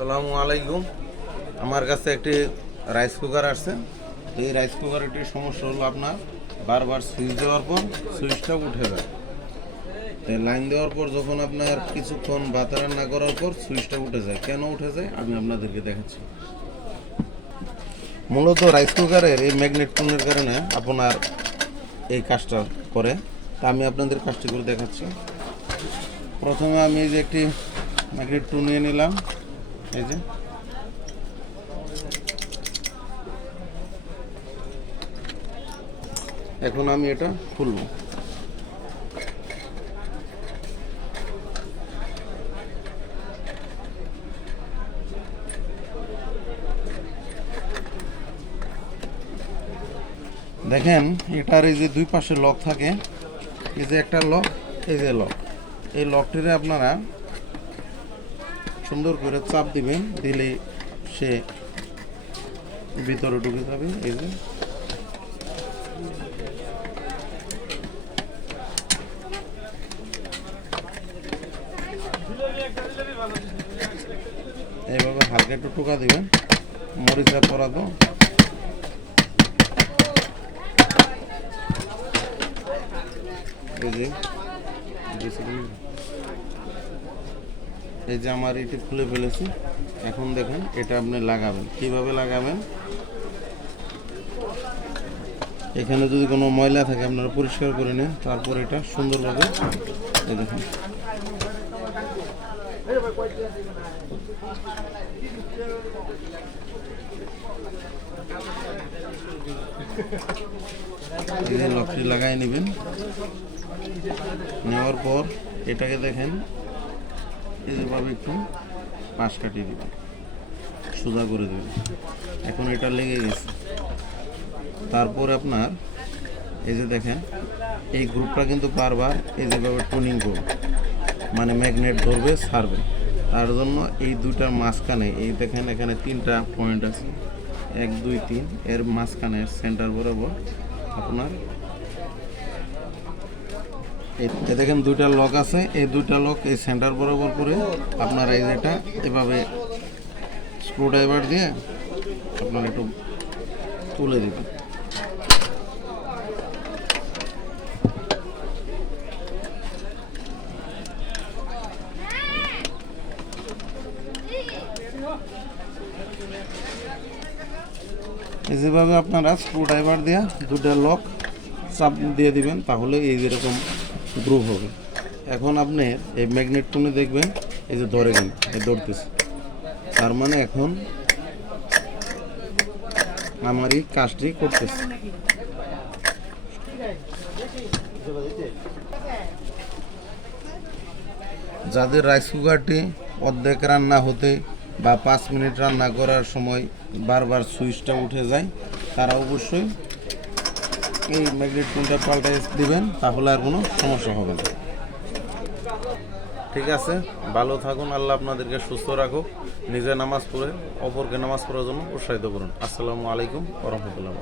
আসসালামু আলাইকুম। আমার কাছে একটি রাইস কুকার আসছে। এই রাইস কুকারটির সমস্যা হলো আপনার বারবার সুইচ দেওয়ার পর সুইচটা উঠে যায়। লাইন দেওয়ার পর যখন আপনার কিছুক্ষণ ভাত রান্না করার পর সুইচটা উঠে যায়। কেন উঠে যায়? আমি আপনাদেরকে দেখাচ্ছি। মূলত রাইস কুকারের এই ম্যাগনেট টুনের কারণে আপনার এই কাজটা করে। তা আমি আপনাদের কাজটি করে দেখাচ্ছি। প্রথমে আমি যে একটি ম্যাগনেট টু নিয়ে নিলাম। এই যে। এখন আমি এটা খুলবো। দেখেন, এটার এই যে দুই পাশে লক থাকে। এই যে একটা লক, এই যে লক। এই লকটিতে আপনারা সুন্দর করে চাপ দিবেন দিলে সে ভিতরে ঢুকে যাবে, এই যে এইভাবে হালকা একটু টোকা দিবেন মরিচা পরা তো এই যে। এই যে আমার এটি খুলে ফেলেছি। এখন দেখুন, এটা আপনি লাগাবেন। কীভাবে লাগাবেন? এখানে যদি কোনো ময়লা থাকে, আপনারা পরিষ্কার করে নিন। তারপর এটা সুন্দরভাবে দেখুন। লকটি লাগাই নেবেন। নেওয়ার পর এটাকে দেখেন এই যেভাবে একটু পাশ কাটিয়ে দিবেন। সোজা করে দেবেন। এখন এটা লেগে গেছে। তারপরে আপনার এই যে দেখেন, এই গ্রুপটা কিন্তু বারবার এই যেভাবে টুনিং করবে মানে ম্যাগনেট ধরবে, ছাড়বে। তার জন্য এই দুইটার মাঝখানে, এই দেখেন এখানে তিনটা পয়েন্ট আছে। এক, দুই, তিন, এর মাঝখানে সেন্টার বরাবর আপনার এই দেখেন দুইটা লক আছে। এই দুইটা লক এই সেন্টার বরাবর করে আপনারা এই যেটা এভাবে স্ক্রু ড্রাইভার দিয়ে আপনারা একটু তুলে দিবেন। যেভাবে আপনারা স্ক্রু ড্রাইভার দিয়ে দুটা লক চাপ দিয়ে দিবেন, তাহলে এই যেরকম গ্রুপ হবে। এখন আপনি এই ম্যাগনেট টুনে দেখবেন, এই যে ধরে গেল এই ধরতেছে। তার মানে এখন আমার এই কাজটি করতেছে। যাদের রাইস কুকারটি অর্ধেক রান্না হতে বা পাঁচ মিনিট রান্না করার সময় বারবার সুইচটা উঠে যায়, তারা অবশ্যই এই ম্যাগনেট টুলটা পাল্টে দিবেন, তাহলে আর কোনো সমস্যা হবে না। ঠিক আছে? ভালো থাকুন, আল্লাহ আপনাদেরকে সুস্থ রাখুক। নিজে নামাজ পড়ে, অপরকে নামাজ পড়ার জন্য উৎসাহিত করুন। আসসালামু আলাইকুম রহমতুল্লাহ